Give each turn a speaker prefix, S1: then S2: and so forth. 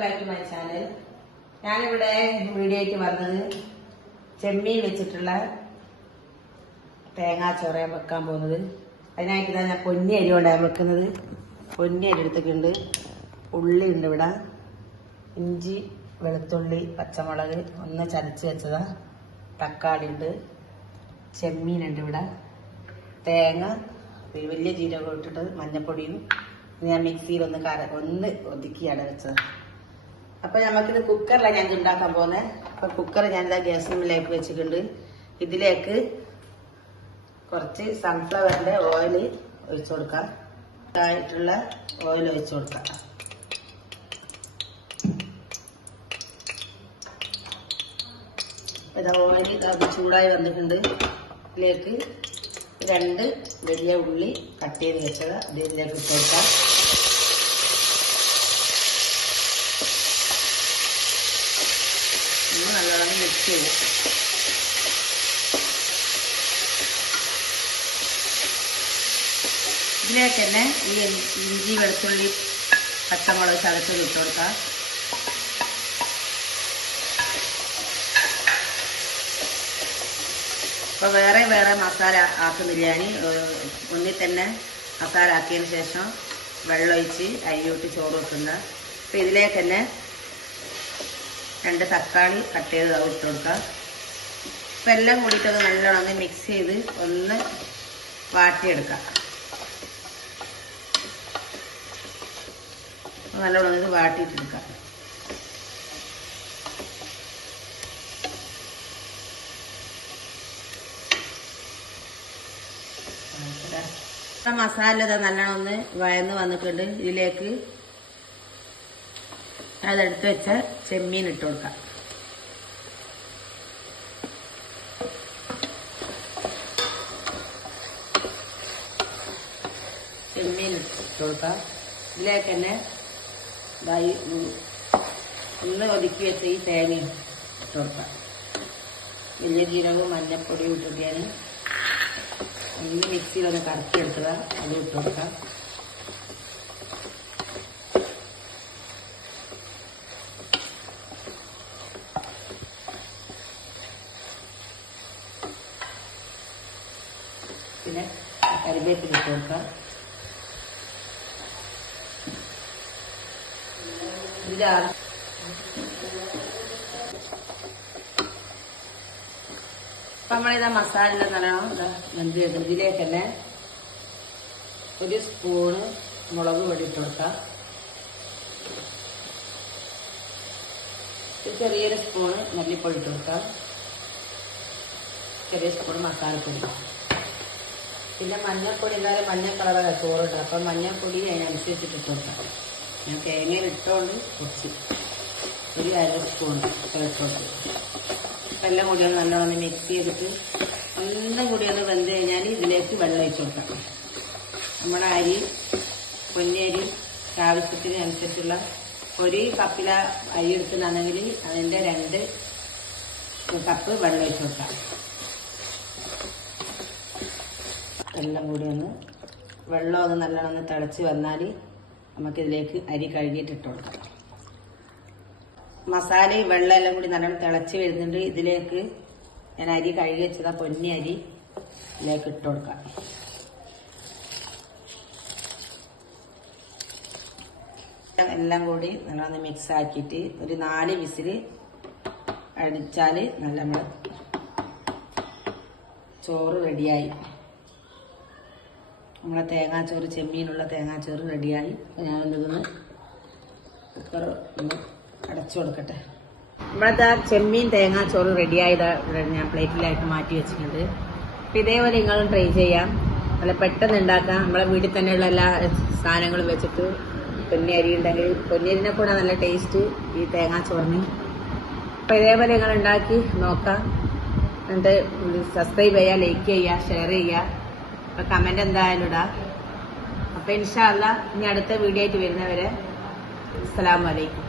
S1: Back to my channel. ഞാനിവിടെ video ആയിട്ട് വന്നത് ചെമ്മീൻ വെച്ചിട്ടുള്ള തേങ്ങാ തേങ്ങാച്ചോറ വെക്കാൻ പോകുന്നത്. അതിനായിട്ട് ഞാൻ പൊന്നി അരി കൊണ്ടാണ് വെക്കുന്നത്. പൊന്നി അരി എടുത്തിട്ടുണ്ട്. ഉള്ളി ഉണ്ട് ഇവിടെ. ഇഞ്ചി വെളുത്തുള്ളി പച്ചമുളക് ഒന്ന് ചതച്ച് വെച്ചതാ. തക്കാളി ഉണ്ട്. ചെമ്മീൻ ഉണ്ട് ഇവിടെ. തേങ്ങ വലിയ ജീരകം ഇട്ടിട്ട് മഞ്ഞപ്പൊടിയും ഞാൻ മിക്സിയിൽ ഒന്ന് കര ഒന്ന് ഒതുക്കിയാണ് വെച്ചത്. അപ്പൊ നമുക്കിത് കുക്കറിലാണ് ഞങ്ങൾക്ക് ഉണ്ടാക്കാൻ പോകുന്നത് അപ്പൊ കുക്കർ ഞാനിതാ ഗ്യാസ് മുന്നിലേക്ക് വെച്ചിട്ടുണ്ട്. ഇതിലേക്ക് കുറച്ച് സൺഫ്ലവറിന്റെ ഓയിൽ ഒഴിച്ചു കൊടുക്കാം. ആയിട്ടുള്ള ഓയിൽ ഒഴിച്ചു കൊടുക്കാം. ഇതാ ഓയിൽ അത് ചൂടായി വന്നിട്ടുണ്ട്. ഇതിലേക്ക് രണ്ട് വലിയ ഉള്ളി കട്ട് ചെയ്ത് വെച്ചത്. ഇതിലേക്ക് ഇട്ട് ഒന്ന് നല്ലോണം മിക്സ് ചെയ്ത്. ഇതിലേക്ക് തന്നെ ഈ ഇഞ്ചി വെളുത്തുള്ളി പച്ചമുളക് ചതച്ചത് ഇട്ട് കൊടുക്കാം അപ്പോൾ വേറെ വേറെ മസാല ആക്കുന്നില്ല ബിരിയാണി ഒന്നിൽ തന്നെ മസാല ആക്കിയതിന് ശേഷം വെള്ളമൊഴിച്ച് അരിയൂട്ടി ചോറ് വെക്കുന്ന അപ്പോൾ ഇതിലേക്ക് തന്നെ രണ്ട് തക്കാളി കട്ട് ചെയ്ത് ഇട്ട് കൊടുക്കുക. ഇപ്പം എല്ലാം കൂടിയിട്ടത് നല്ലോണം ഒന്ന് മിക്സ് ചെയ്ത് ഒന്ന് വാട്ടിയെടുക്കാം നല്ലോണം ഇത് വാട്ടിയിട്ടെടുക്കാം മസാല നല്ലോണം ഒന്ന് വയന്ന് വന്നിട്ടുണ്ട്. ഇതിലേക്ക് അതെടുത്ത് വെച്ച ചെമ്മീൻ ഇട്ട് കൊടുക്കാം. ചെമ്മീൻ ഇട്ട് കൊടുക്കാം. ഇതിലേക്ക് തന്നെ ഇതായി ഒന്ന് ഒതുക്കി വെച്ച ഈ തേങ്ങയും ഇട്ട് കൊടുക്കാം. വലിയ ജീരകവും മഞ്ഞപ്പൊടിയും ഇട്ടിട്ട് ഞാൻ ഒന്ന് മിക്സിയിൽ ഒന്ന് കറക്കി എടുക്കുക അത് ഇട്ട് കൊടുക്കാം പിന്നെ കരിവേപ്പില ഇട്ട് കൊടുക്കാം ഇതിലാ അപ്പൊ നമ്മളിതാ മസാല നല്ലോണം ഇതാ വെന്ത് വെക്കും ഇതിലേക്ക് തന്നെ ഒരു സ്പൂണ് മുളക് പൊടി ഇട്ട് കൊടുക്കാം ഒരു ചെറിയൊരു സ്പൂണ് മല്ലിപ്പൊടി ഇട്ട് കൊടുക്കാം ചെറിയ സ്പൂൺ മസാലപ്പൊടി. പിന്നെ മഞ്ഞൾപ്പൊടി എന്തായാലും മഞ്ഞ കളറാണ് ചോറിട്ട് അപ്പം മഞ്ഞൾപ്പൊടി അതിനനുസരിച്ചിട്ട് ഇട്ട് കൊടുക്കണം. ഞാൻ തേങ്ങയിൽ ഇട്ടുകൊണ്ട് കുറച്ച് ഒരു അര സ്പൂൺ കൊടുക്കും എല്ലാം കൂടി ഒന്ന് നല്ലോണം മിക്സ് ചെയ്തിട്ട് ഒന്നും കൂടി ഒന്ന് വെന്ത് കഴിഞ്ഞാൽ ഇതിലേക്ക് വെള്ളം ഒഴിച്ച് കൊടുക്കണം. നമ്മുടെ അരി പൊന്നരി ആവശ്യത്തിന് അനുസരിച്ചുള്ള ഒരു കപ്പില അരി എടുക്കുന്നതാണെങ്കിൽ അതിന്റെ രണ്ട് കപ്പ് വെള്ളം ഒഴിച്ച് കൊടുക്കാം. എല്ലാം കൂടി ഒന്ന് വെള്ളം ഒന്ന് നല്ലോണം ഒന്ന് തിളച്ച് വന്നാൽ നമുക്കിതിലേക്ക് അരി കഴുകിയിട്ട് ഇട്ട് കൊടുക്കാം. മസാലയും വെള്ളം എല്ലാം കൂടി നല്ലോണം തിളച്ച് വരുന്നുണ്ട്. ഇതിലേക്ക് ഞാൻ അരി കഴുകി വെച്ചതാ പൊന്നി അരി ഇതിലേക്ക് ഇട്ട് കൊടുക്കാം. എല്ലാം കൂടി നല്ലോണം മിക്സ് ആക്കിയിട്ട് ഒരു നാല് വിസിൽ അടിച്ചാൽ നല്ല ചോറ് റെഡിയായി നമ്മളെ തേങ്ങാച്ചോറ് ചെമ്മീനുള്ള തേങ്ങാച്ചോറ് റെഡിയായി. ഞാൻ എന്തെങ്കിലും കുക്കർ ഒന്ന് അടച്ചു കൊടുക്കട്ടെ. ഇവിടുത്തെ ചെമ്മീൻ തേങ്ങാച്ചോറ് റെഡിയായത് ഞാൻ പ്ലേറ്റിലായിട്ട് മാറ്റി വെച്ചിട്ടുണ്ട്. അപ്പം ഇതേപോലെ നിങ്ങളും ട്രൈ ചെയ്യാം. നല്ല പെട്ടെന്ന് ഉണ്ടാക്കാം. നമ്മളെ വീട്ടിൽ തന്നെയുള്ള എല്ലാ സാധനങ്ങളും വെച്ചിട്ട് പൊന്നി അരി ഉണ്ടെങ്കിൽ പൊന്നിയരിനെ കൂടെ നല്ല ടേസ്റ്റ് ഈ തേങ്ങാച്ചോറിന്. അപ്പം ഇതേപോലെ നിങ്ങൾ ഉണ്ടാക്കി നോക്കാം. എന്നിട്ട് സബ്സ്ക്രൈബ് ചെയ്യുക ലൈക്ക് ചെയ്യുക ഷെയർ ചെയ്യുക. അപ്പം കമന്റ് എന്തായാലും ഇടാം. അപ്പൊ ഇൻഷാല്ല ഇനി അടുത്ത വീഡിയോ ആയിട്ട് വരുന്നവരെ അസ്സാം അലൈക്കും.